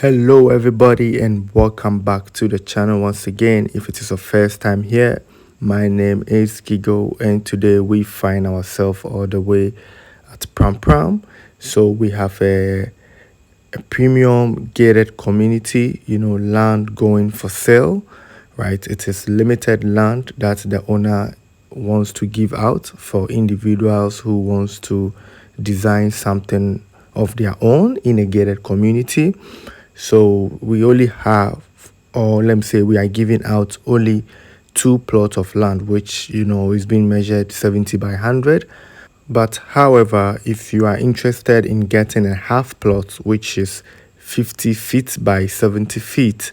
Hello everybody and welcome back to the channel once again. If it is your first time here, my name is elgigogh and today we find ourselves all the way at Prampram. So we have a premium gated community, land going for sale, right? It is limited land that the owner wants to give out for individuals who wants to design something of their own in a gated community. So we only have, or let me say we are giving out only 2 plots of land, which is being measured 70 by 100. But however, if you are interested in getting a half plot, which is 50 feet by 70 feet,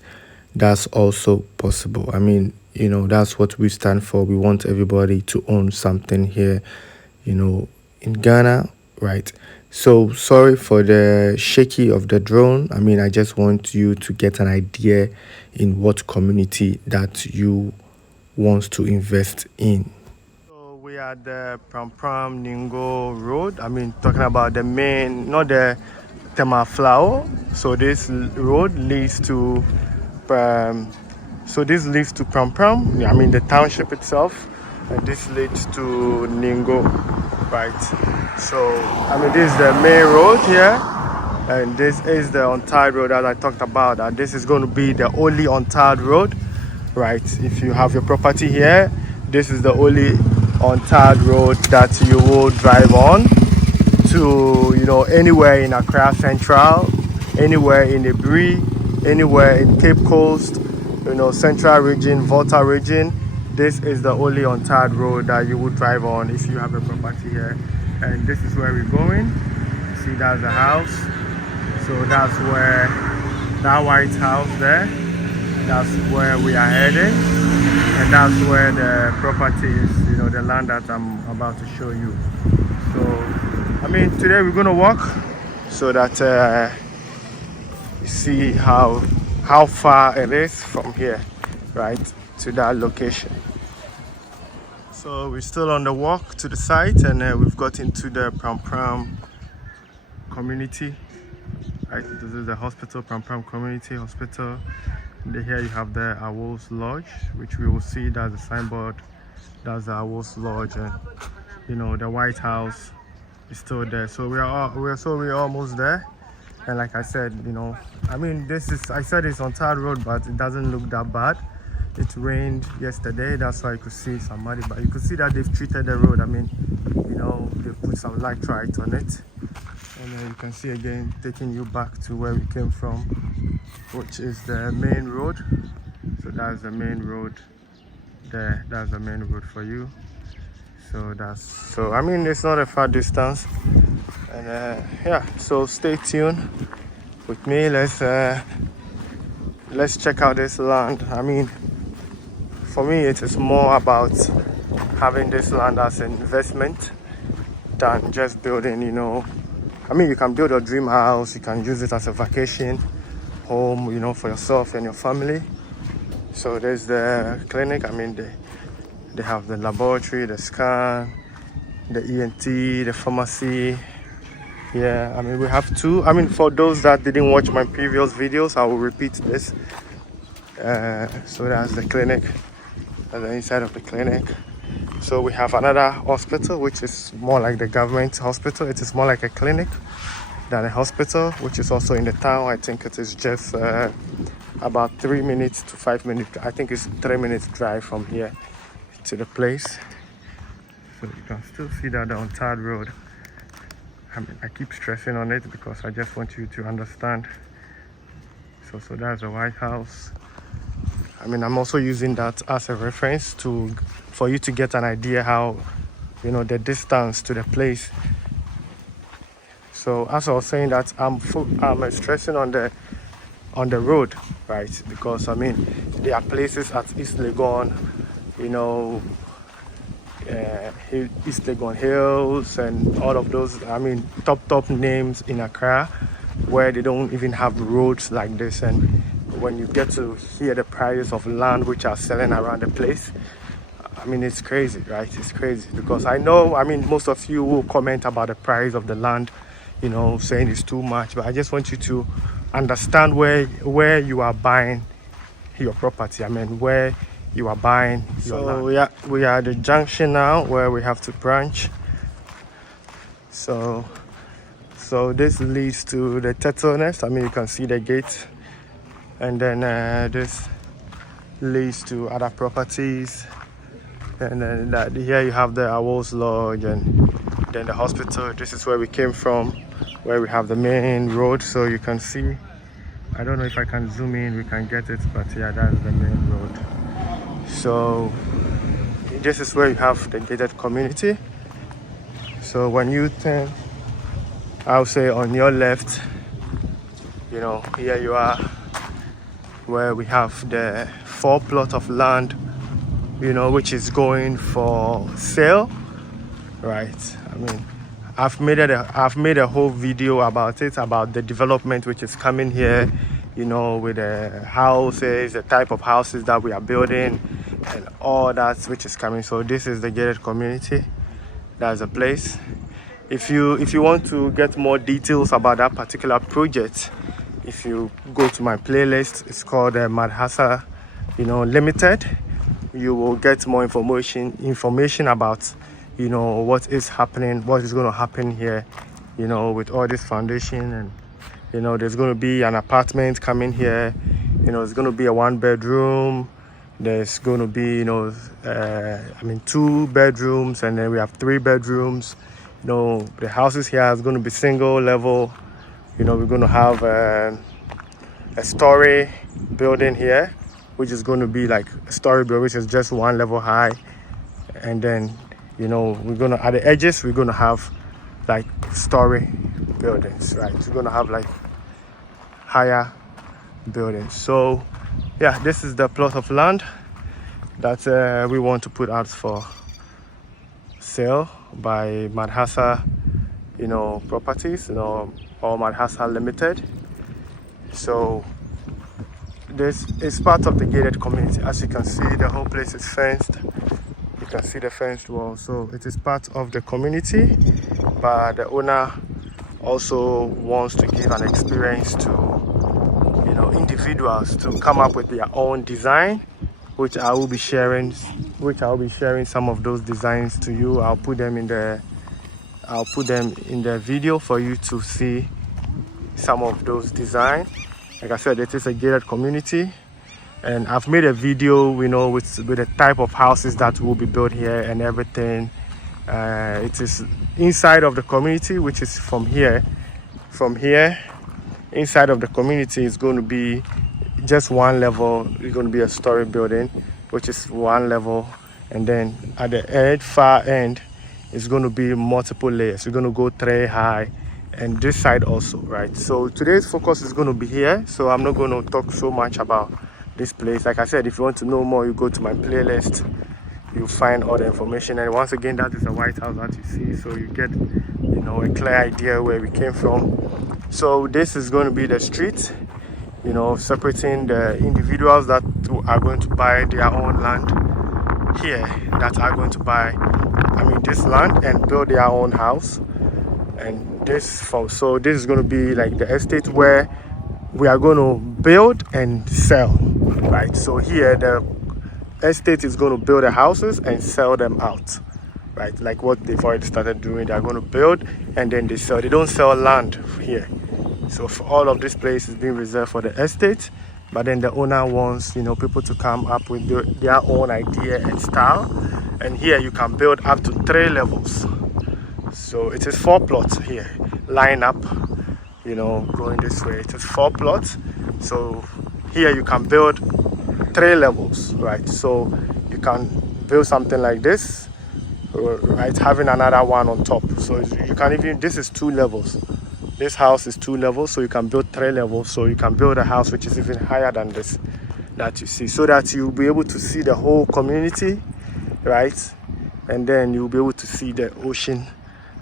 that's also possible. I mean, that's what we stand for. We want everybody to own something here, in Ghana, right? So sorry for the shaky of the drone. I mean, I just want you to get an idea in what community that you want to invest in. So we are at the Prampram Ningo Road. I mean, talking about the main, not the Temaflao. So this road leads to Prampram, I mean the township itself, and this leads to Ningo, right? So I mean this is the main road here, and this is the untarred road that I talked about, and this is going to be the only untarred road, right? If you have your property here, this is the only untarred road that you will drive on to anywhere in Accra Central, anywhere in the Bree, anywhere in Cape Coast, Central region, Volta region. This is the only untarred road that you would drive on if you have a property here. And this is where we're going. See, that's the house. So that's where that white house there, that's where we are heading, and that's where the property is, the land that I'm about to show you. So I mean, today we're gonna walk so that you see how far it is from here, right, to that location. So we're still on the walk to the site, and we've got into the Prampram community, right? This is the hospital, Prampram Community Hospital. And here you have the Owls Lodge, which we will see. That's the signboard. That's the Owls Lodge, and the White House is still there. So we're almost there. And like I said, I mean, I said it's on Todd Road, but it doesn't look that bad. It rained yesterday, that's why you could see some muddy, but you could see that they've treated the road. I mean, they put some nitrite on it. And you can see again, taking you back to where we came from, which is the main road. So that's the main road there. That's the main road for you. So I mean, it's not a far distance. And yeah, so stay tuned with me. Let's check out this land. I mean, for me, it is more about having this land as an investment than just building, I mean, you can build a dream house, you can use it as a vacation home, for yourself and your family. So there's the clinic. I mean, they have the laboratory, the scan, the ENT, the pharmacy. Yeah, I mean, we have 2. I mean, for those that didn't watch my previous videos, I will repeat this. So that's the clinic, that's the inside of the clinic. So we have another hospital, which is more like the government hospital. It is more like a clinic than a hospital, which is also in the town. I think it is just about 3 minutes to 5 minutes. I think it's 3 minutes drive from here to the place. So you can still see that the untarred road. I mean, I keep stressing on it because I just want you to understand. So that's the White House. I mean, I'm also using that as a reference for you to get an idea how, you know, the distance to the place. So as I was saying, that I'm stressing on the road, right? Because I mean, there are places at East Legon, you know, East Legon Hills and all of those. I mean, top names in Accra, where they don't even have roads like this. And when you get to hear the prices of land which are selling around the place, I mean, it's crazy, right? It's crazy because I know, I mean, most of you will comment about the price of the land, you know, saying it's too much, but I just want you to understand where you are buying your property. I mean, where you are buying your land. We are at the junction now where we have to branch. So this leads to the turtle nest. I mean, you can see the gate, and then this leads to other properties, and then here you have the Owls Lodge, and then the hospital. This is where we came from, where we have the main road. So you can see, I don't know if I can zoom in, we can get it, but yeah, that's the main road. So this is where you have the gated community. So when you turn, I'll say on your left, you know, here you are, where we have the 4 plot of land, you know, which is going for sale, right? I mean, I've made a whole video about it, about the development which is coming here, you know, with the houses, the type of houses that we are building, and all that which is coming. So this is the gated community. That's a place. If you want to get more details about that particular project, if you go to my playlist, it's called Madhasa, you know, Limited. You will get more information about, you know, what is happening, what is going to happen here, you know, with all this foundation. And you know, there's going to be an apartment coming here, you know, it's going to be a 1-bedroom. There's going to be, you know, 2 bedrooms, and then we have 3 bedrooms. You know, the houses here is going to be single level. You know, we're going to have a story building here, which is going to be like a story building, which is just 1 level high. And then, you know, we're going to, at the edges, we're going to have like story buildings, right? We're going to have like higher buildings. So yeah, this is the plot of land that we want to put out for sale by Madhasa, you know, properties, you know, or Madhasa Limited. So this is part of the gated community. As you can see, the whole place is fenced. You can see the fenced wall. So it is part of the community, but the owner also wants to give an experience to, you know, individuals to come up with their own design, which I will be sharing some of those designs to you. I'll put them in the video for you to see some of those designs. Like I said, it is a gated community, and I've made a video, you know, with the type of houses that will be built here and everything. It is inside of the community, which is from here. Inside of the community is going to be just 1 level. It's going to be a story building, which is 1 level, and then at the far end it's going to be multiple layers. We're going to go 3 high, and this side also, right? So today's focus is going to be here, so I'm not going to talk so much about this place. Like I said, if you want to know more, you go to my playlist, you'll find all the information. And once again, that is the White House that you see, so you get, you know, a clear idea where we came from. So this is going to be the street, you know, separating the individuals that are going to buy their own land here, that are going to buy, I mean, this land and build their own house. And so this is going to be like the estate where we are going to build and sell, right? So here the estate is going to build the houses and sell them out, right? Like what they've already started doing. They're going to build and then they sell. They don't sell land here. So for all of this place is being reserved for the estate, but then the owner wants, you know, people to come up with their own idea and style and here you can build up to 3 levels. So it is 4 plots here, line up, you know, going this way. It is 4 plots. So here you can build 3 levels, right? So you can build something like this, right, having another one on top. So you can even, this is 2 levels. This house is 2 levels, so you can build 3 levels. So you can build a house which is even higher than this that you see, so that you'll be able to see the whole community, right? And then you'll be able to see the ocean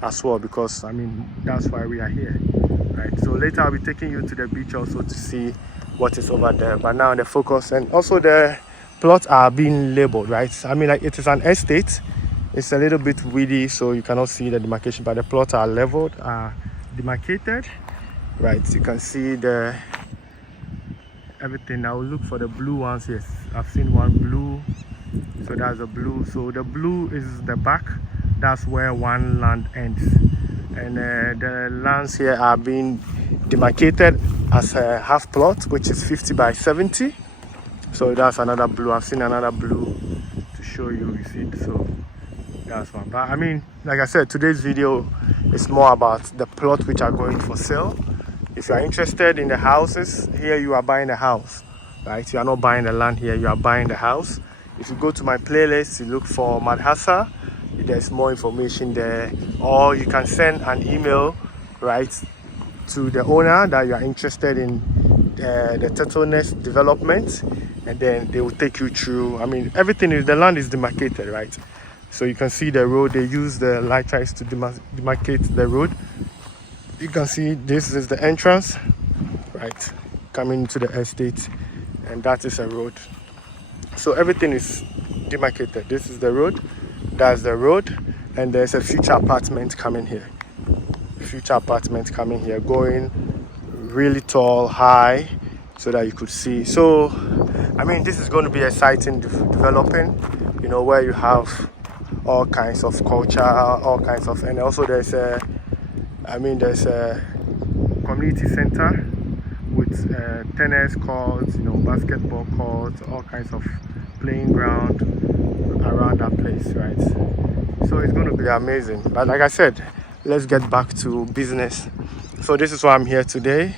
as well, because I mean, that's why we are here, right? So later I'll be taking you to the beach also to see what is over there. But now the focus, and also the plots are being labeled, right? I mean, like, it is an estate. It's a little bit weedy, so you cannot see the demarcation, but the plots are leveled, are demarcated, right? You can see the everything. I will look for the blue ones. Yes, I've seen one blue, so that's a blue. So the blue is the back, that's where one land ends, and the lands here are being demarcated as a half plot, which is 50 by 70. So that's another blue. I've seen another blue to show you, you see. So that's one. But I mean, like I said, today's video is more about the plot which are going for sale. If you are interested in the houses, here you are buying a house, right? You are not buying the land here, you are buying the house. If you go to my playlist, you look for Madhasa, there's more information there. Or you can send an email, right, to the owner that you are interested in the turtle nest development, and then they will take you through. I mean, everything is, the land is demarcated, right? So you can see the road. They use the light trays to demarcate the road. You can see this is the entrance, right, coming into the estate, and that is a road. So everything is demarcated. This is the road, that's the road, and there's a future apartment coming here. Future apartment coming here, going really tall, high, so that you could see. So I mean, this is going to be exciting developing, you know, where you have all kinds of culture, all kinds of, and also there's a, I mean, there's a community center with tennis courts, you know, basketball courts, all kinds of playing ground around that place, right? So it's going to be amazing. But like I said, let's get back to business. So this is why I'm here today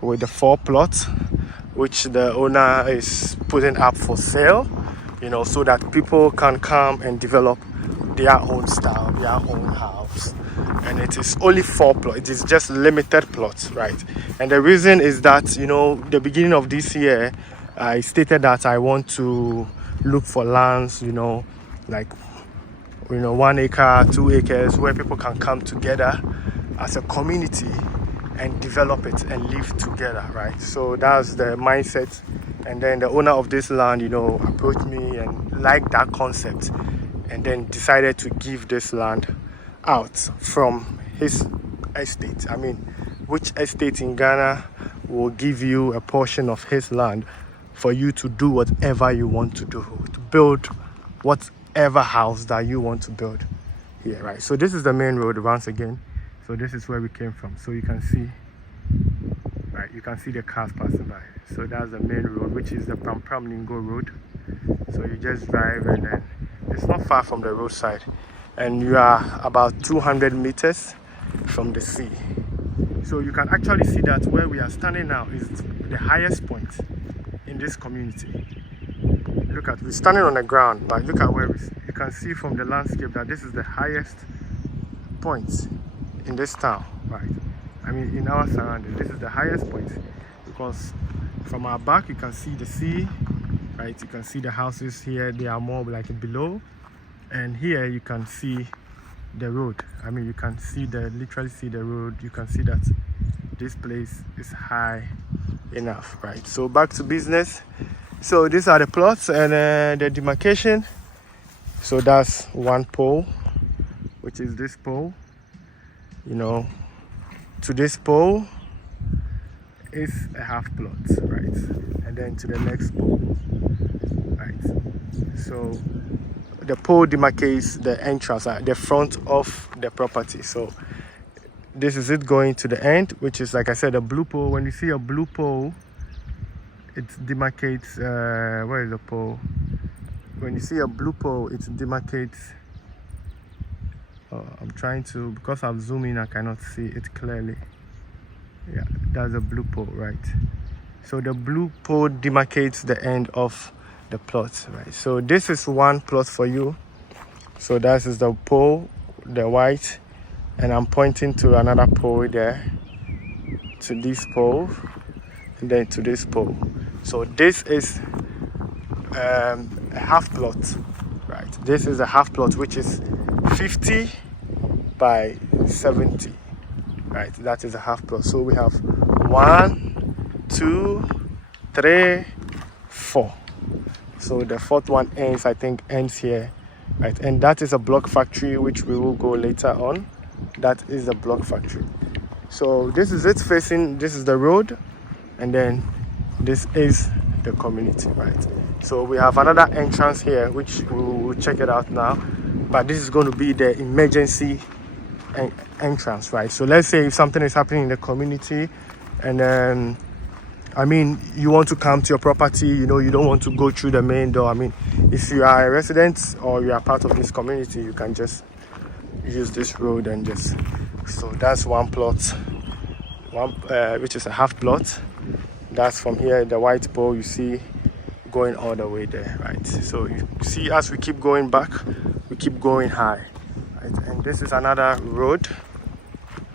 with the 4 plots, which the owner is putting up for sale, you know, so that people can come and develop their own style, their own house. And it is only 4 plots. It is just limited plots, right? And the reason is that, you know, the beginning of this year, I stated that I want to look for lands, you know, like, you know, 1 acre, 2 acres, where people can come together as a community and develop it and live together, right? So that's the mindset. And then the owner of this land, you know, approached me and liked that concept, and then decided to give this land out from his estate. I mean, which estate in Ghana will give you a portion of his land for you to do whatever you want to do, to build whatever house that you want to build here, right? So this is the main road once again. So this is where we came from. So you can see, right, you can see the cars passing by. So that's the main road, which is the Prampram road. So you just drive, and then it's not far from the roadside, and you are about 200 meters from the sea. So you can actually see that where we are standing now is the highest point in this community. Look at, we're standing on the ground, but look at where you can see from the landscape that this is the highest point in this town, right? I mean, in our surroundings, this is the highest point, because from our back you can see the sea, right? You can see the houses here, they are more like below, and here you can see the road. I mean, you can see literally see the road. You can see that this place is high enough, right? So back to business. So these are the plots and the demarcation. So that's 1 pole, which is this pole, you know, to this pole is a half plot, right? And then to the next pole, right? So the pole demarcates the entrance, the front of the property. So this is it going to the end, which is, like I said, a blue pole. When you see a blue pole, it demarcates, where is the pole? when you see a blue pole, it demarcates. I'm trying to, because I'm zooming, I cannot see it clearly. Yeah, that's a blue pole, right? So the blue pole demarcates the end of the plot, right? So this is one plot for you. So that is the pole, the white, and I'm pointing to another pole there, to this pole, and then to this pole. So this is a half plot, right? This is a half plot, which is 50 by 70, right? That is a half plot. So we have 1, 2, 3, 4. So the fourth one ends, I think, ends here, right? And that is a block factory, which we will go later on. That is a block factory. So this is it facing, this is the road, and then this is the community, right? So we have another entrance here, which we will check it out now, but this is going to be the emergency entrance, right? So let's say if something is happening in the community, and then I mean, you want to come to your property, you know, you don't want to go through the main door. I mean, if you are a resident or you are part of this community, you can just use this road and just, so that's one plot, which is a half plot. That's from here, the white pole you see going all the way there, right? So you see, as we keep going back, we keep going high, right? And this is another road.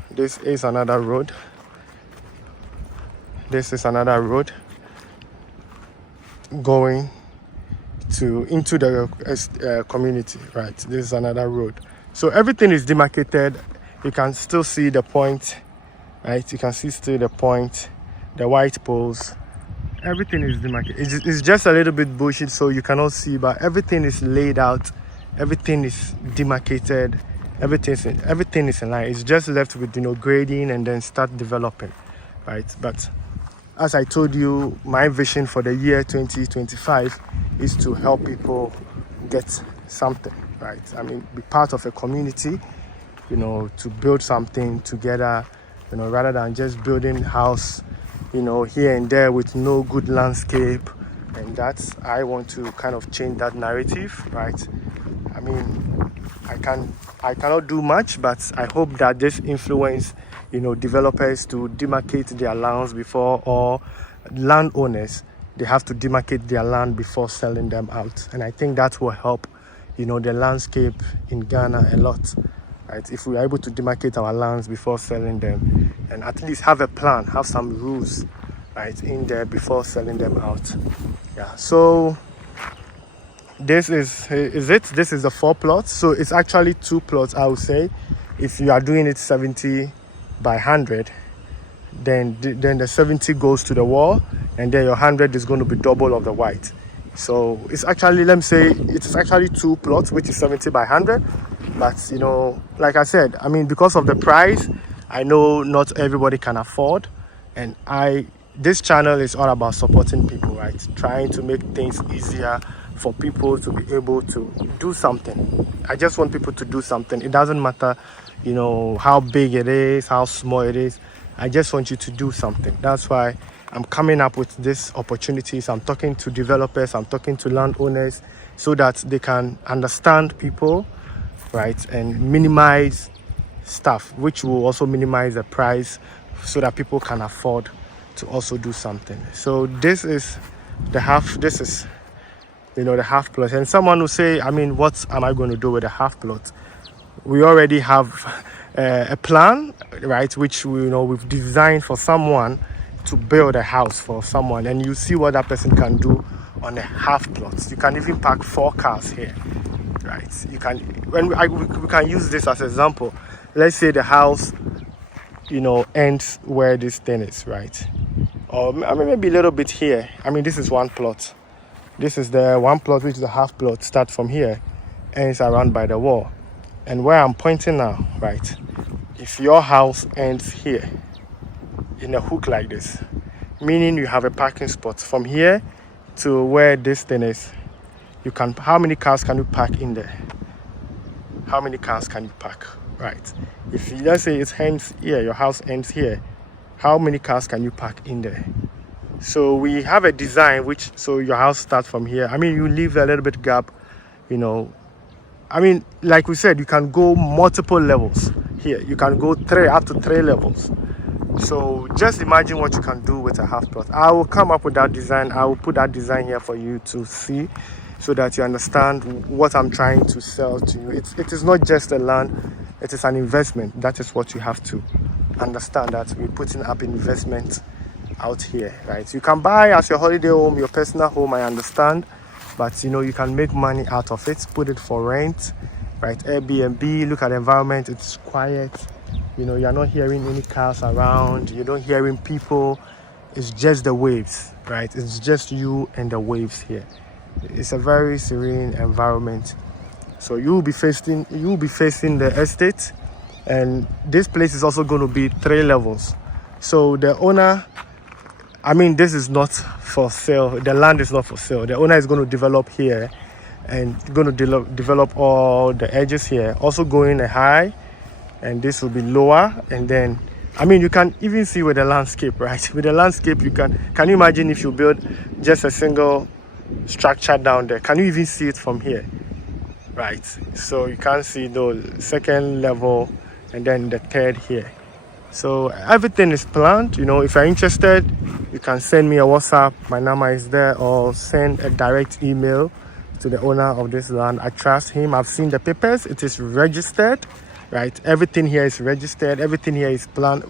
This is another road. This is another road going into the community, right? This is another road. So everything is demarcated. You can still see the point, right? You can see still the point, the white poles. Everything is demarcated. It's just a little bit bushy, so you cannot see, but everything is laid out. Everything is demarcated. Everything is in line. It's just left with, you know, grading and then start developing, right? But as I told you, my vision for the year 2025 is to help people get something, right? I mean, be part of a community, you know, to build something together, you know, rather than just building house, you know, here and there with no good landscape. And that's, I want to kind of change that narrative, right? I mean, I cannot do much, but I hope that this influence, you know, developers to demarcate their lands before, or landowners, they have to demarcate their land before selling them out. And I think that will help, you know, the landscape in Ghana a lot, right? If we are able to demarcate our lands before selling them, and at least have a plan, have some rules, right, in there before selling them out. Yeah, so this is it. This is the 4 plots. So it's actually 2 plots, I would say. If you are doing it 70 by 100, then the 70 goes to the wall, and then your 100 is going to be double of the white. So it's actually, let me say, it's actually 2 plots, which is 70 by 100. But, you know, like I said, I mean, because of the price, I know not everybody can afford, and this channel is all about supporting people, right? Trying to make things easier for people to be able to do something. I just want people to do something. It doesn't matter, you know, how big it is, how small it is. I just want you to do something. That's why I'm coming up with these opportunities. I'm talking to developers, I'm talking to landowners, so that they can understand people, right, and minimize stuff, which will also minimize the price, so that people can afford to also do something. So this is the half, this is, you know, the half plot. And someone will say, I mean, what am I going to do with a half plot? We already have a plan, right, which we've designed for someone to build a house for someone, and you see what that person can do on a half plot. You can even park 4 cars here, right? You can, we can use this as an example. Let's say the house, you know, ends where this thing is, right? Or I mean, maybe a little bit here. I mean, this is 1 plot. This is the 1 plot, which is a half plot. Start from here, ends around by the wall. And where I'm pointing now, right? If your house ends here, in a hook like this, meaning you have a parking spot from here to where this thing is, you can, how many cars can you park in there? How many cars can you park, right? If you, let's say it ends here, your house ends here, how many cars can you park in there? So we have a design which, so your house starts from here. I mean, you leave a little bit gap you know. I mean, like we said, you can go multiple levels here. You can go up to 3 levels. So just imagine what you can do with a half plot. I will come up with that design. I will put that design here for you to see, so that you understand what I'm trying to sell to you. It is not just a land, it is an investment. That is what you have to understand, that we're putting up investment out here, right? You can buy as your holiday home, your personal home, I understand, but you know, you can make money out of it, put it for rent, right? Airbnb, look at the environment, it's quiet, you know, you're not hearing any cars around, you don't hearing people, it's just the waves, right? It's just you and the waves here. It's a very serene environment. So you'll be facing the estate, and this place is also going to be 3 levels. So the owner, I mean, this is not for sale. The land is not for sale. The owner is going to develop here, and going to develop all the edges here, also going high, and this will be lower. And then, I mean, you can even see with the landscape, right? With the landscape, you can you imagine if you build just a single structure down there? Can you even see it from here? Right, so you can see the second level and then the third here. So everything is planned. You know, if you're interested, you can send me a WhatsApp, my number is there, or send a direct email to the owner of this land. I trust him. I've seen the papers, it is registered, right? Everything here is registered, everything here is planned.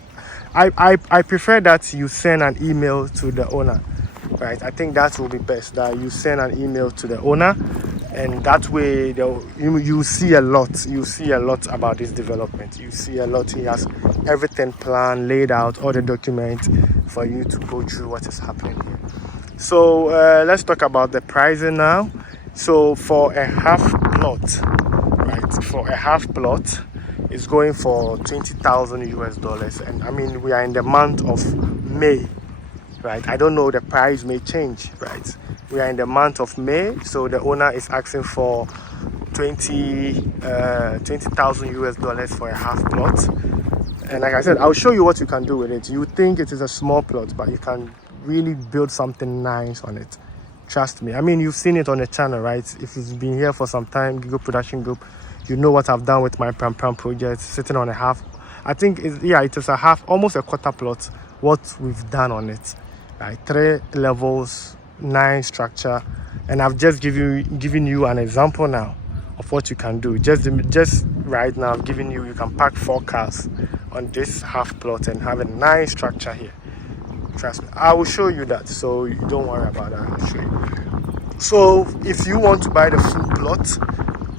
I prefer that you send an email to the owner, right? I think that will be best, that you send an email to the owner, and that way you see a lot. You see a lot about this development. You see a lot. He has everything planned, laid out, all the documents for you to go through what is happening here. So let's talk about the pricing now. So for a half plot, right? For a half plot, it's going for $20,000 US, and I mean, we are in the month of May, right? I don't know, the price may change, right? We are in the month of May, so the owner is asking for $20,000 US for a half plot. And like I said, I'll show you what you can do with it. You think it is a small plot, but you can really build something nice on it. Trust me. I mean, you've seen it on the channel, right? If you've been here for some time, Google Production Group, you know what I've done with my Prampram project, sitting on a half. I think, it is a half, almost a quarter plot, what we've done on it. Right? 3 levels, 9 structure, and I've just given you an example now of what you can do. Just right now, I've given you can park 4 cars on this half plot and have a nice structure here. Trust me, I will show you that, so you don't worry about that. I'll show you. So if you want to buy the full plot,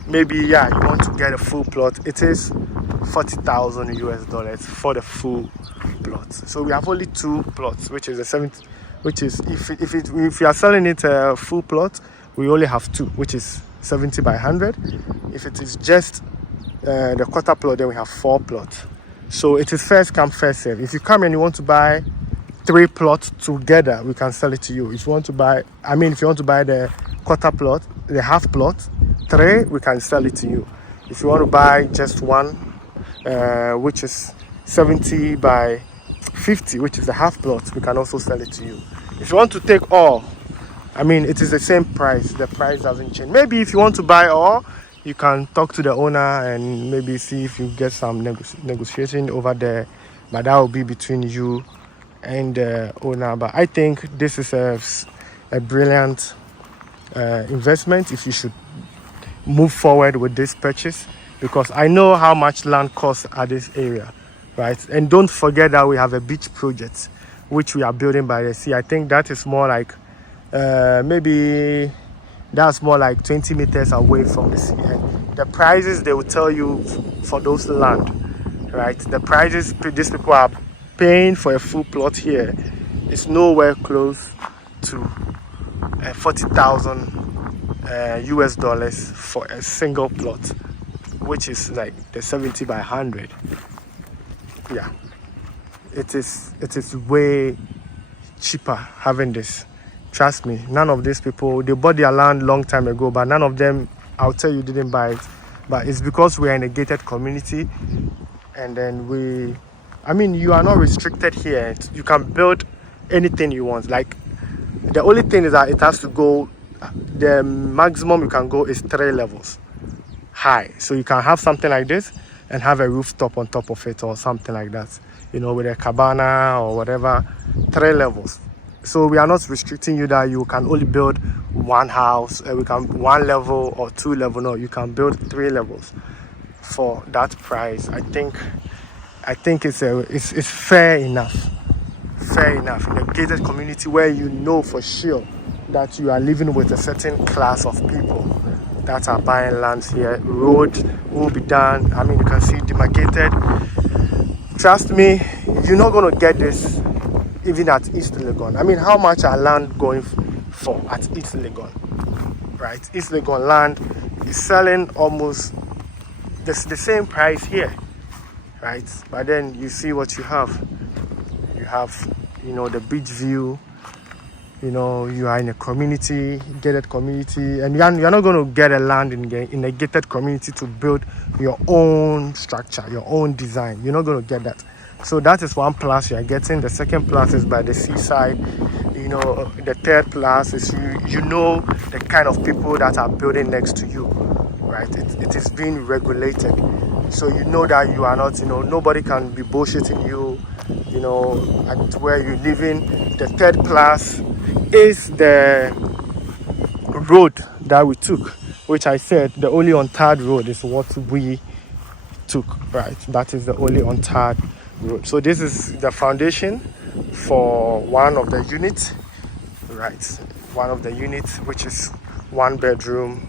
maybe you want to get a full plot, it is $40,000 US for the full plot. So we have only 2 plots, which is a 70, which is if you are selling it a full plot, we only have 2, which is 70 by 100. If it is just the quarter plot, then we have 4 plots. So it is first come first serve. If you come and you want to buy 3 plots together, we can sell it to you. If you want to buy, if you want to buy the quarter plot, the half plot, 3, we can sell it to you. If you want to buy just 1, which is 70 by 50, which is the half plot, we can also sell it to you. If you want to take all, it is the same price. The price doesn't change. Maybe if you want to buy all, you can talk to the owner and maybe see if you get some negotiation over there, but that will be between you and the owner. But I think this is a brilliant investment if you should move forward with this purchase, because I know how much land costs at this area, right? And don't forget that we have a beach project which we are building by the sea. I think that is more like maybe that's more like 20 meters away from the sea. And the prices they will tell you for those land, right? The prices these people are paying for a full plot here is nowhere close to $40,000 US for a single plot, which is like the 70 by 100. Yeah, it is way cheaper having this. Trust me, none of these people, they bought their land long time ago, but none of them, I'll tell you, didn't buy it. But it's because we are in a gated community, and then you are not restricted here. You can build anything you want. Like, the only thing is that it has to go the maximum you can go is 3 levels high. So you can have something like this and have a rooftop on top of it or something like that, you know, with a cabana or whatever. 3 levels. So we are not restricting you that you can only build one house, we can 1 level or 2 level. No, you can build 3 levels for that price. I think it's fair enough. Fair enough in a gated community where you know for sure that you are living with a certain class of people that are buying lands here. Road will be done. I mean, you can see demarcated. Trust me, you're not going to get this even at East Legon. I mean, how much are land going for at East Legon? Right? East Legon land is selling almost the same price here. Right? But then you see what you have. You have, you know, the beach view. You know, you are in a community, gated community, and you're not going to get a land in a gated community to build your own structure, your own design. You're not going to get that. So that is one plus you are getting. The second plus is by the seaside. You know, the third plus is you know the kind of people that are building next to you, right? It is being regulated. So you know that you are not, you know, nobody can be bullshitting you, you know, at where you're living. The third plus is the road that we took, which I said the only untarred road is what we took, right? That is the only untarred road. So this is the foundation for one of the units, right? One of the units, which is 1 bedroom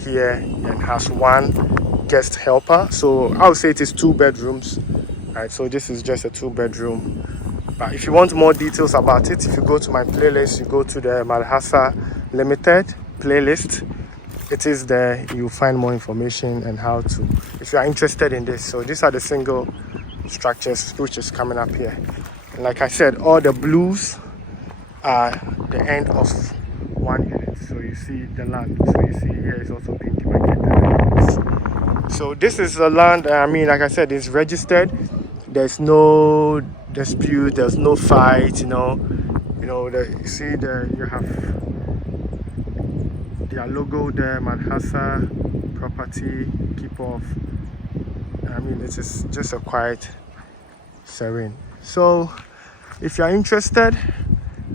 here and has 1 guest helper. So I would say it is 2 bedrooms, right? So this is just a 2 bedroom. But if you want more details about it, if you go to my playlist, you go to the Malhassa Limited playlist, it is there. You'll find more information and how to, if you are interested in this. So these are the single structures which is coming up here. And like I said, all the blues are the end of 1 unit. So you see the land. So you see here is also being demarcated. So this is the land, I mean, like I said, it's registered. There's no dispute, there's no fight, you know, you see there, you have their logo there, Manhassa property, keep off. I mean, it is just a quiet serene. So if you're interested,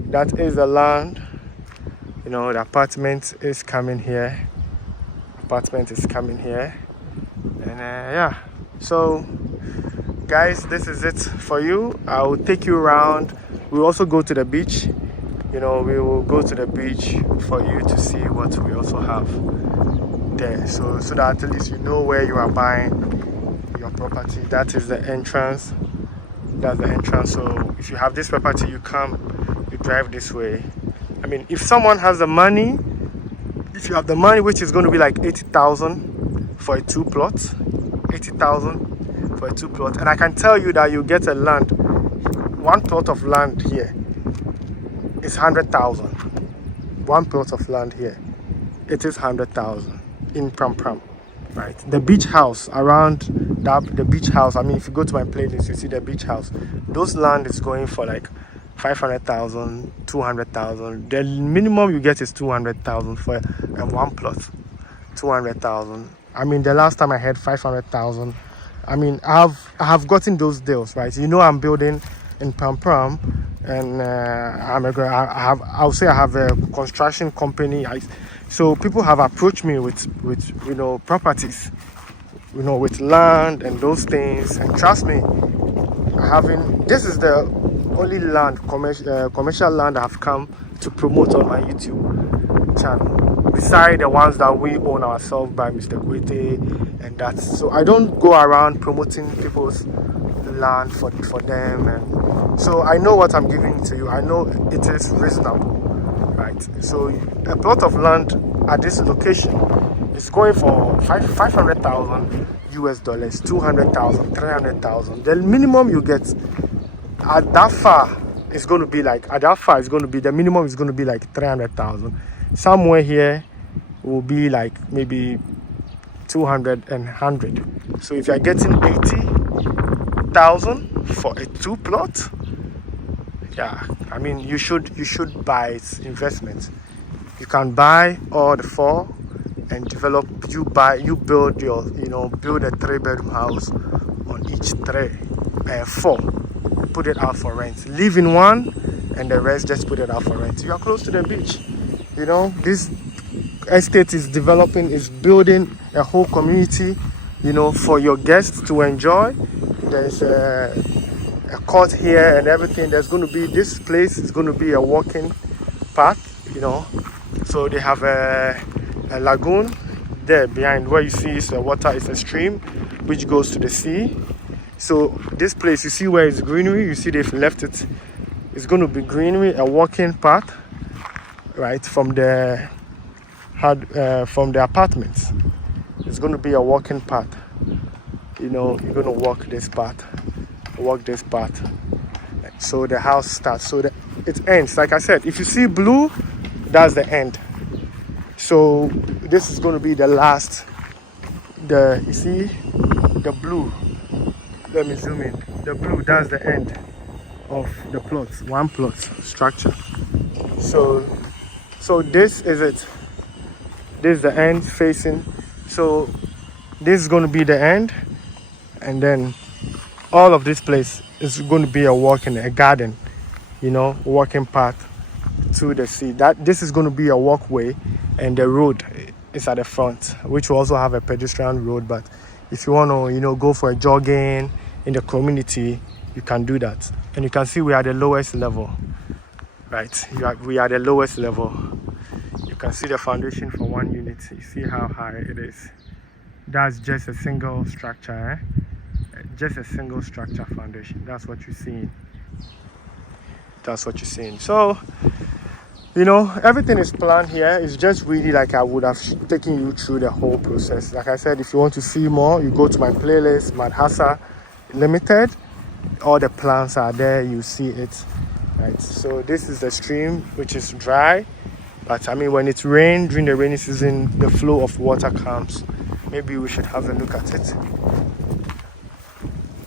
that is the land. You know, the apartment is coming here. And yeah, so guys, this is it for you. I will take you around. We'll also go to the beach. You know, we will go to the beach for you to see what we also have there. So that at least you know where you are buying your property. That is the entrance. That's the entrance. So if you have this property, you come, you drive this way. I mean, if someone has the money, if you have the money, which is going to be like 80,000 for a 2 plot, 80,000 for a 2 plot, and I can tell you that you get a land, 1 plot of land here is 100,000. 1 plot of land here, it is 100,000 in Prampram, right? The beach house around that, the beach house. I mean, if you go to my playlist, you see the beach house. Those land is going for like 500,000, 200,000. The minimum you get is 200,000 for a 1 plot. 200,000. I mean, the last time I had 500,000. I mean, I have gotten those deals, right? You know, I'm building in Prampram, and I'll say I have a construction company. So people have approached me with you know, properties, you know, with land and those things. And trust me, this is the only land, commercial land I have come to promote on my YouTube channel, beside the ones that we own ourselves by Mr. Kwete and that. So I don't go around promoting people's land for them, and so I know what I'm giving to you. I know it is reasonable, right? So a plot of land at this location is going for 500,000 US dollars, 200,000, 300,000. The minimum you get at that far is going to be like, the minimum is going to be like 300,000. Somewhere here will be like maybe 200 and 100. So if you're getting 80,000 for a 2 plot, yeah, I mean, you should buy its investment. You can buy all the 4 and develop. You build your, build a 3-bedroom house on each 4. Put it out for rent. Live in one, and the rest just put it out for rent. You are close to the beach. This estate is developing, is building a whole community, for your guests to enjoy. There's a court here and everything. There's going to be, this place is going to be a walking path, So they have a lagoon there behind. Where you see is the water, is a stream which goes to the sea. So this place, you see where it's greenery, you see they've left it. It's going to be greenery, a walking path, right, from the apartments. It's going to be a walking path. You're going to walk this path. So the house starts. So it ends. Like I said, if you see blue, that's the end. So this is going to be the last. You see the blue. Let me zoom in. The blue, that's the end of the plot. One plot structure. So this is it. This is the end facing. So this is going to be the end, and then all of this place is going to be a garden, walking path to the sea. This is going to be a walkway, and the road is at the front, which will also have a pedestrian road. But if you want to, go for a jogging in the community, you can do that. And you can see we are at the lowest level, right? We are at the lowest level. You can see the foundation for 1 unit. You see how high it is. That's just a single structure, just a single structure foundation. That's what you're seeing. So, everything is planned here. It's just really like I would have taken you through the whole process. Like I said, if you want to see more, you go to my playlist, Madhasa Limited. All the plants are there. You see it, right? So this is the stream, which is dry. But when it's rain, during the rainy season, the flow of water comes. Maybe we should have a look at it.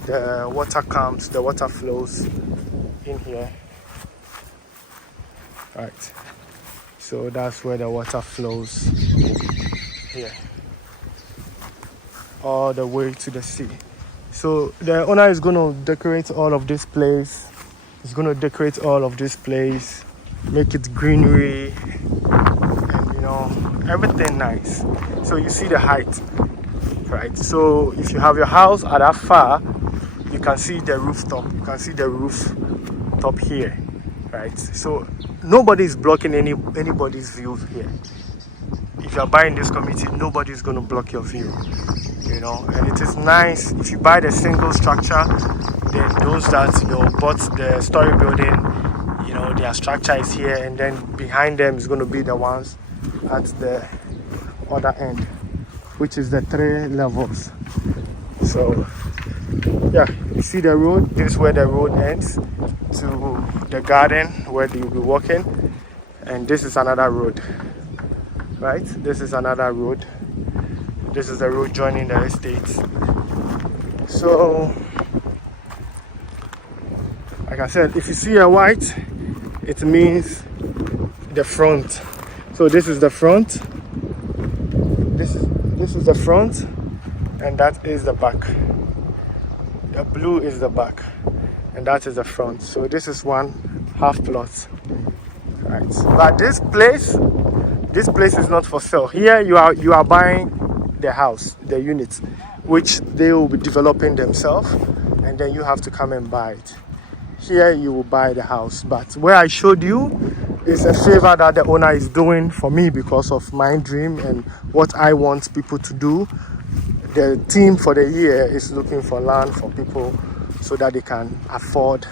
The water comes, the water flows in here. Right. So that's where the water flows here. All the way to the sea. So the owner is going to decorate all of this place. He's going to decorate all of this place, make it greenery, and everything nice. So you see the height, right? So if you have your house at that far, you can see the rooftop. You can see the rooftop here, right? So nobody is blocking anybody's view here. If you are buying this community, nobody is going to block your view. And it is nice. If you buy the single structure, then those that bought the story building, their structure is here, and then behind them is going to be the ones at the other end, which is the 3 levels. So yeah, you see the road. This is where the road ends to the garden where you'll be walking, and this is another road, right? This is another road. This is the road joining the estate. So, like I said, if you see a white, it means the front. So this is the front. This is the front, and that is the back. The blue is the back, and that is the front. So this is 1/2 plot, right? But this place is not for sale. Here you are buying the house, the units, which they will be developing themselves, and then you have to come and buy it. Here you will buy the house. But where I showed you is a favor that the owner is doing for me because of my dream and what I want people to do. The team for the year is looking for land for people so that they can afford,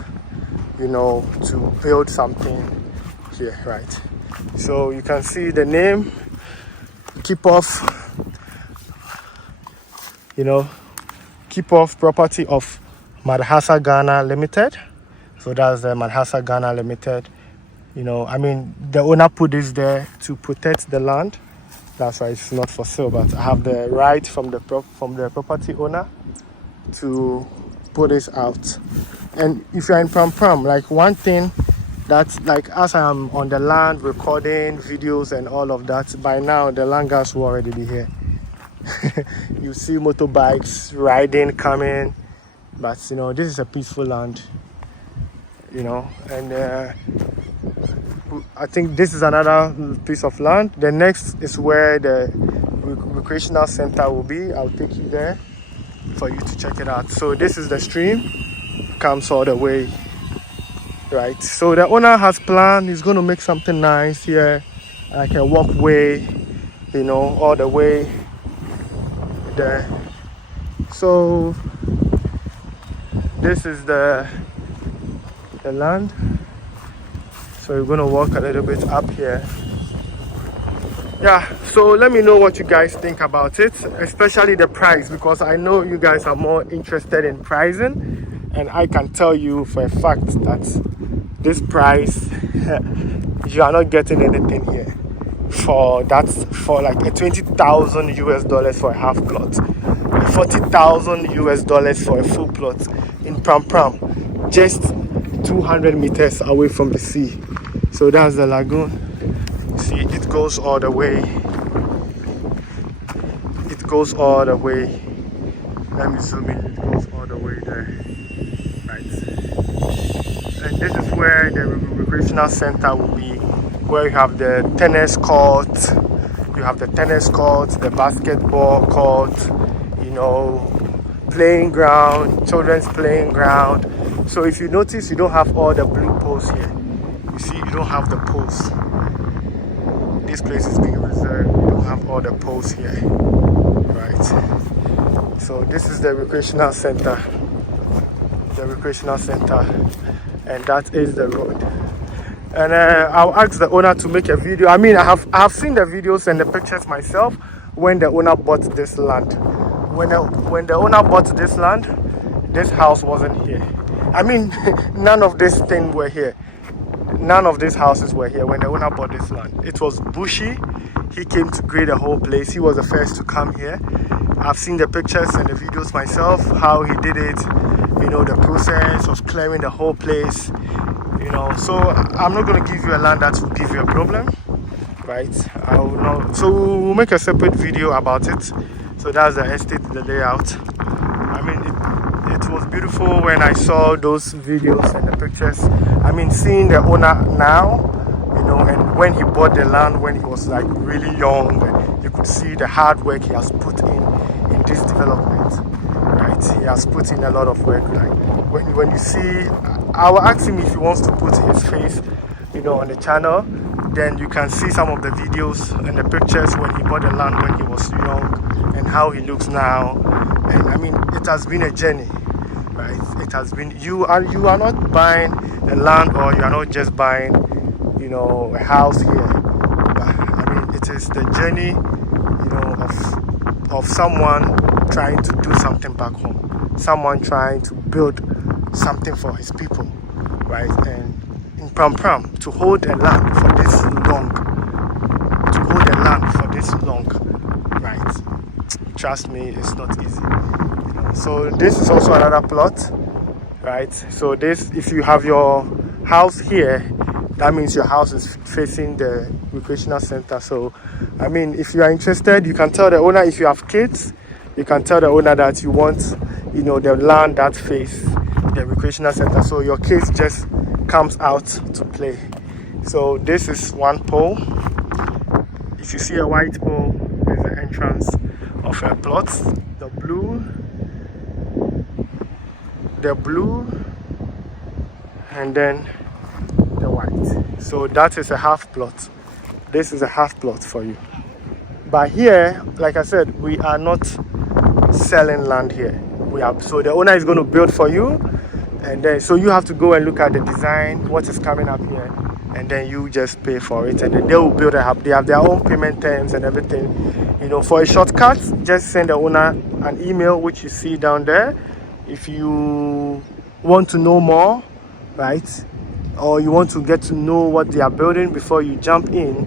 to build something here, right? So you can see the name, Keep Off property of Madhasa Ghana Limited. So that's the Madhasa Ghana Limited. The owner put this there to protect the land. That's why it's not for sale. But I have the right from the property owner to put this out. And if you're in Prampram, like one thing That's like as I am on the land recording videos and all of that, by now the land gas will already be here. You see motorbikes riding, coming, but you know, this is a peaceful land, you know. And I think this is another piece of land. The next is where the recreational center will be. I'll take you there for you to check it out. So this is the stream, comes all the way, right? So the owner has planned, he's going to make something nice here, like a walkway, you know, all the way there. So this is the land. So we're gonna walk a little bit up here. Yeah, so let me know what you guys think about it, especially the price, because I know you guys are more interested in pricing, and I can tell you for a fact that this price you are not getting anything here for that, for like a 20,000 US dollars for a half plot, 40,000 US dollars for a full plot in Prampram, just 200 meters away from the sea. So that's the lagoon. See, it goes all the way. It goes all the way. Let me zoom in. It goes all the way there. Right. And this is where the recreational center will be, where you have the tennis court, the basketball court, you know, playing ground, children's playing ground. So if you notice, you don't have all the blue poles here. You see, you don't have the poles. This place is being reserved. You don't have all the poles here, right? So this is the recreational center. And that is the road. And I'll ask the owner to make a video. I mean, I have seen the videos and the pictures myself when the owner bought this land. When the owner bought this land, this house wasn't here. I mean, none of these things were here. None of these houses were here when the owner bought this land. It was bushy. He came to grade the whole place. He was the first to come here. I've seen the pictures and the videos myself, how he did it, you know, the process of clearing the whole place, you know. So I'm not going to give you a land that will give you a problem, right? I will not. So we'll make a separate video about it. So that's the estate, the layout. I mean, it was beautiful when I saw those videos and the pictures. I mean, seeing the owner now, you know, and when he bought the land when he was like really young, you could see the hard work he has put in this development, right? He has put in a lot of work. Like when you see, I will ask him if he wants to put his face, you know, on the channel. Then you can see some of the videos and the pictures when he bought the land when he was young and how he looks now. And I mean, it has been a journey, right? It has been, you are not buying the land, or you are not just buying, you know, a house here. But I mean, it is the journey, you know, of someone trying to do something back home, someone trying to build something for his people, right? And in Prampram, to hold a land for this long, right? Trust me, it's not easy. You know? So this is also another plot, right? So this, if you have your house here, that means your house is facing the recreational center. So I mean, if you are interested, you can tell the owner. If you have kids, you can tell the owner that you want, you know, the land that face the recreational center, so your kids just comes out to play. So this is one pole. If you see a white pole, is the entrance of a plot. The blue, and then the white. So that is a half plot. This is a half plot for you. But here, like I said, we are not selling land here. So the owner is going to build for you, and then so you have to go and look at the design, what is coming up here, and then you just pay for it, and then they will build a hub. They have their own payment terms and everything. You know, for a shortcut, just send the owner an email, which you see down there. If you want to know more, right, or you want to get to know what they are building before you jump in,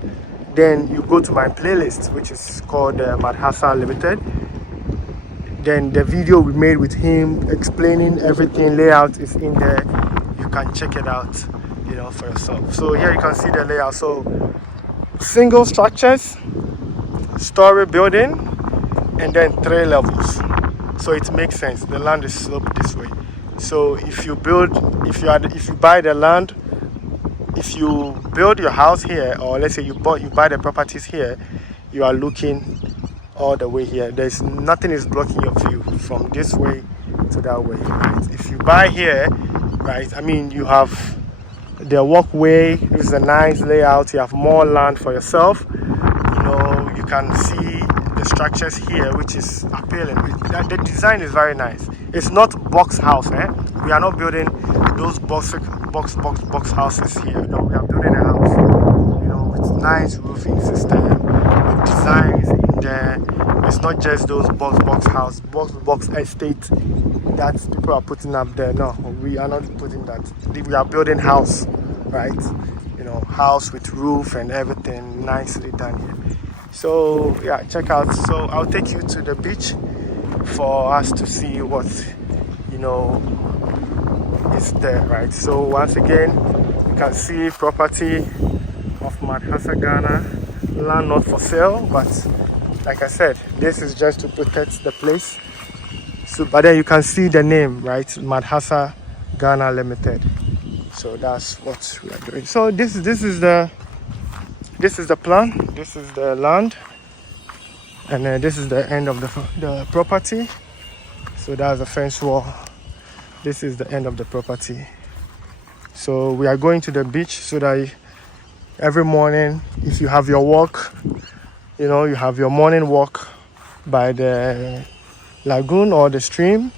then you go to my playlist, which is called Madhasa Limited. Then the video we made with him explaining everything, layout is in there. You can check it out. you know, for yourself. So here you can see the layout. So single structures, story building, and then 3 levels. So it makes sense. The land is sloped this way. So if you buy the land, if you build your house here, or let's say you buy the properties here, you are looking all the way here. There's nothing is blocking your view from this way to that way, right? If you buy here, right, I mean, you have the walkway. This is a nice layout. You have more land for yourself. You know, you can see the structures here, which is appealing. The design is very nice. It's not box house, eh? We are not building those box houses here. No, we are building a house, you know, with nice roofing system, with designs in there. It's not just those box estate that people are putting up there. No, we are not putting that. We are building house, right? You know, house with roof and everything nicely done here. So yeah, check out. So I'll take you to the beach for us to see what, you know, is there, right? So once again, you can see property of Madhasa, Ghana, land not for sale, but like I said, this is just to protect the place. So, but then you can see the name, right? Madhasa Ghana Limited. So that's what we are doing. So this is the plan. This is the land, and this is the end of the property. So that's the fence wall. This is the end of the property. So we are going to the beach so that every morning, if you have your walk, you know, you have your morning walk by the lagoon or the stream,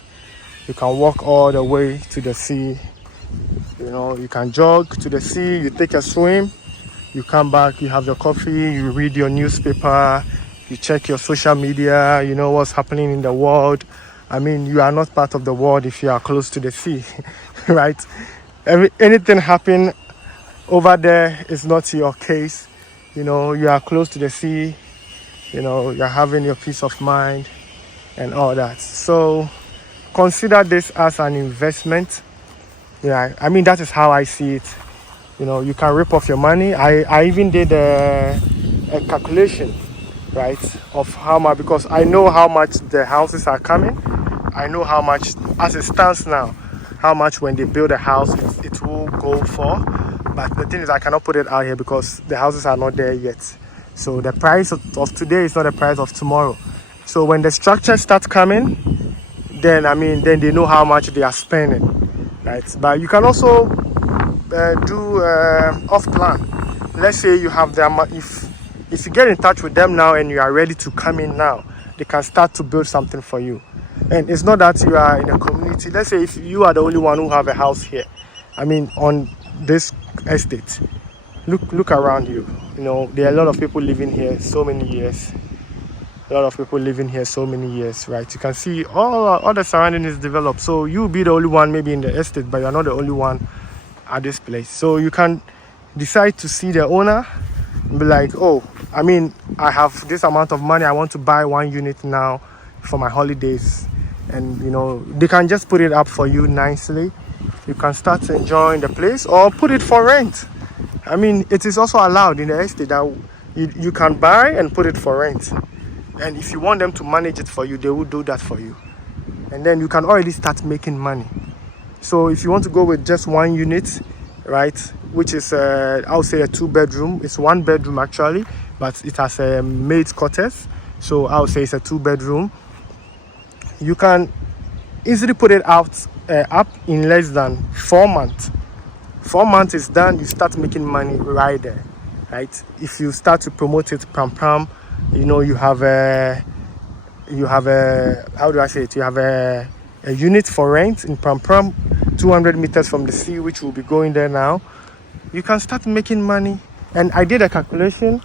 you can walk all the way to the sea. You know, you can jog to the sea, you take a swim, you come back, you have your coffee, you read your newspaper, you check your social media, you know what's happening in the world. I mean, you are not part of the world if you are close to the sea, right? Anything happen over there is not your case. You know, you are close to the sea, you know, you're having your peace of mind and all that. So consider this as an investment. Yeah, I mean, that is how I see it. You know, you can rip off your money. I even did a calculation, right, of how much, because I know how much the houses are coming. I know how much, as it stands now, how much when they build a house it will go for. But the thing is, I cannot put it out here because the houses are not there yet. So the price of today is not the price of tomorrow. So when the structure starts coming, then I mean, then they know how much they are spending, right? But you can also do off plan. Let's say you have them. If you get in touch with them now and you are ready to come in now, they can start to build something for you. And it's not that you are in a community. Let's say if you are the only one who have a house here, I mean, on this estate, look around you. You know, there are a lot of people living here so many years. A lot of people living here so many years, right? You can see all the surrounding is developed. So you'll be the only one maybe in the estate, but you're not the only one at this place. So you can decide to see the owner and be like, oh, I mean, I have this amount of money. I want to buy 1 unit now for my holidays. And, you know, they can just put it up for you nicely. You can start enjoying the place or put it for rent. I mean, it is also allowed in the estate that you can buy and put it for rent. And if you want them to manage it for you, they will do that for you. And then you can already start making money. So if you want to go with just 1 unit, right, which is, I would say a 2-bedroom. It's 1 bedroom actually, but it has a maid's quarters. So I would say it's a 2-bedroom. You can easily put it out up in less than 4 months. 4 months is done, you start making money right there, right? If you start to promote it, Prampram, you know, you have a how do I say it? You have a unit for rent in Prampram, 200 meters from the sea, which will be going there now. You can start making money. And I did a calculation.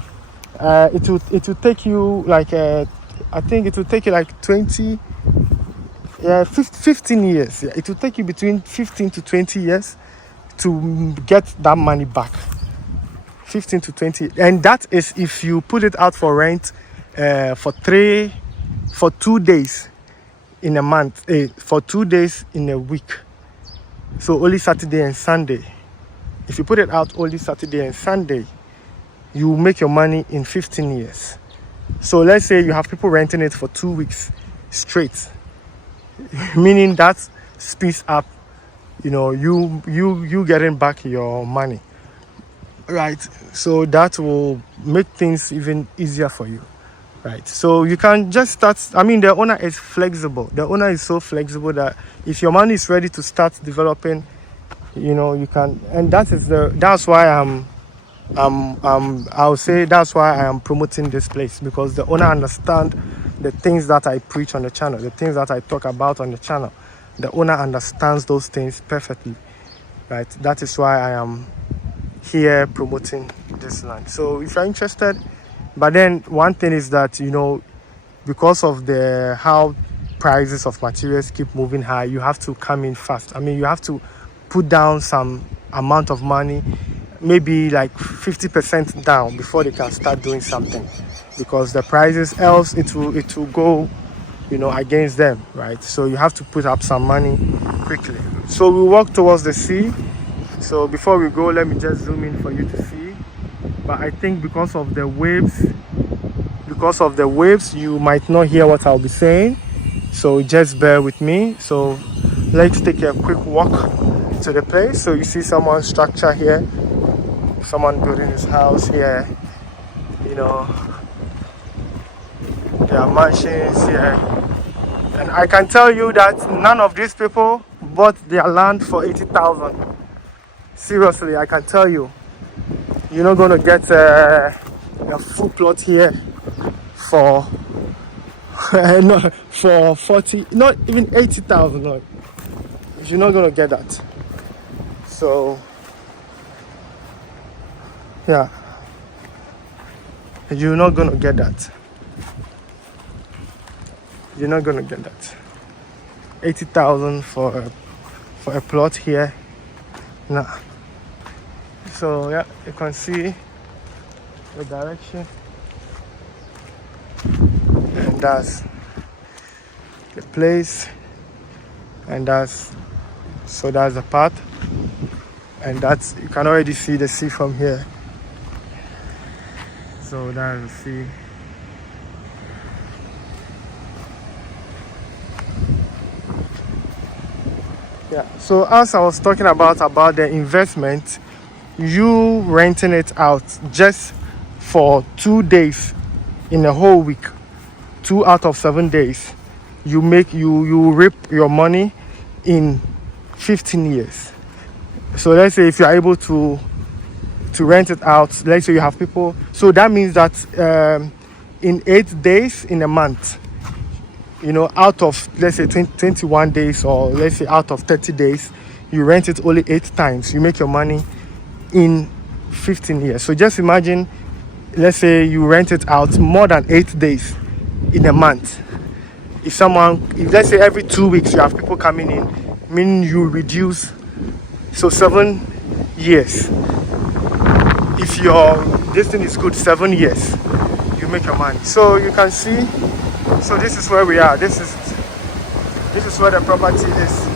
It will take you like I think it will take you like 15 years. Yeah, it will take you between 15 to 20 years to get that money back. 15 to 20, and that is if you put it out for rent for 2 days in a month, for 2 days in a week. So only Saturday and Sunday If you put it out only Saturday and Sunday, you make your money in 15 years. So let's say you have people renting it for 2 weeks straight, meaning that speeds up, you getting back your money, right? So that will make things even easier for you, right? So you can just start. I mean, the owner is flexible. The owner is so flexible that if your money is ready to start developing, you can. And that's why I'll say that's why I am promoting this place, because the owner understands the things that I preach on the channel, the things that I talk about on the channel. The owner understands those things perfectly, right? That is why I am here promoting this land. So if you're interested, but then one thing is that, because of how prices of materials keep moving high, you have to come in fast. I mean, you have to put down some amount of money, maybe like 50% down, before they can start doing something, because the prices, else it will go against them, right? So you have to put up some money quickly. So we walk towards the sea. So before we go, let me just zoom in for you to see. But I think because of the waves, you might not hear what I'll be saying, so just bear with me. So let's take a quick walk to the place. So you see someone's structure here, someone building his house here, there are mansions here. And I can tell you that none of these people bought their land for 80,000. Seriously, I can tell you, you're not going to get a full plot here for no, for 40, not even 80,000. No. You're not going to get that. So yeah, you're not going to get that. You're not going to get that. 80,000 for a plot here. Nah. So yeah, you can see the direction, and that's the place, and that's the path, and that's, you can already see the sea from here. So that's the sea. Yeah, so as I was talking about the investment, you renting it out just for 2 days in a whole week, 2 out of 7 days, you reap your money in 15 years. So let's say if you're able to rent it out, let's say you have people, so that means that in 8 days in a month, out of, let's say 21 days, or let's say out of 30 days, you rent it only 8 times, you make your money in 15 years. So just imagine, let's say you rent it out more than 8 days in a month. If let's say every 2 weeks you have people coming in, meaning you reduce, so 7 years. If this thing is good, 7 years, you make your money. So you can see, so this is where we are. This is where the property is.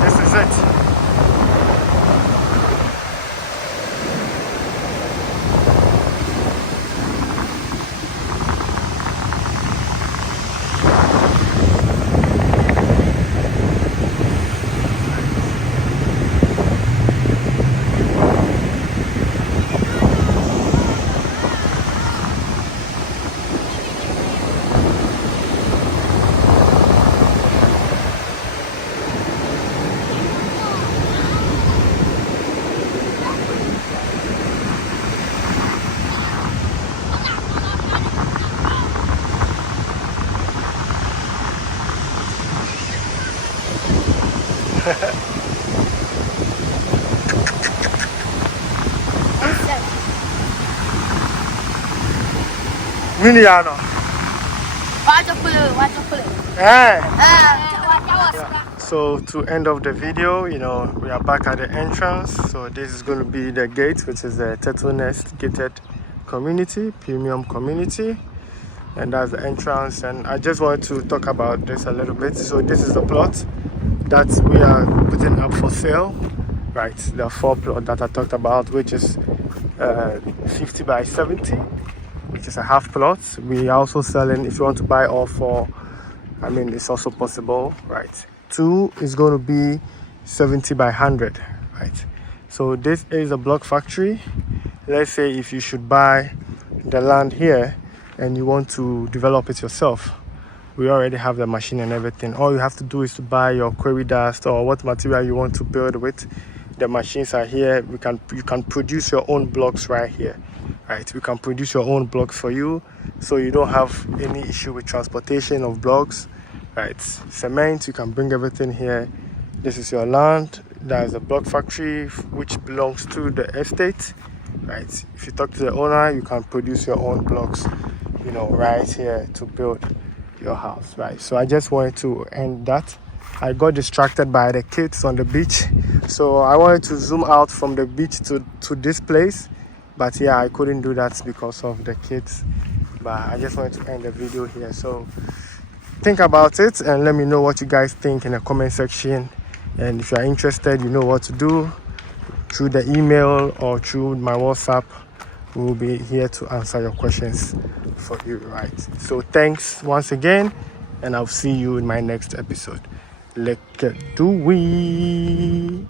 This is it. Miliano. So to end of the video, we are back at the entrance. So this is going to be the gate, which is the Turtle Nest gated community, premium community, and that's the entrance. And I just wanted to talk about this a little bit. So this is the plot that we are putting up for sale, right? The 4 plot that I talked about, which is 50 by 70, which is a half plot. We are also selling, if you want to buy all 4, I mean, it's also possible, right? 2 is going to be 70 by 100, right? So this is a block factory. Let's say if you should buy the land here and you want to develop it yourself, we already have the machine and everything. All you have to do is to buy your quarry dust or what material you want to build with. The machines are here. You can produce your own blocks right here, right? We can produce your own blocks for you, so you don't have any issue with transportation of blocks, right? Cement, you can bring everything here. This is your land. That is a block factory which belongs to the estate, right? If you talk to the owner, you can produce your own blocks, you know, right here to build your house, right? So I just wanted to end that. I got distracted by the kids on the beach, so I wanted to zoom out from the beach to this place, but yeah, I couldn't do that because of the kids. But I just wanted to end the video here. So think about it and let me know what you guys think in the comment section. And if you are interested, you know what to do, through the email or through my WhatsApp. We will be here to answer your questions for you, right? So thanks once again, and I'll see you in my next episode. Let's do we.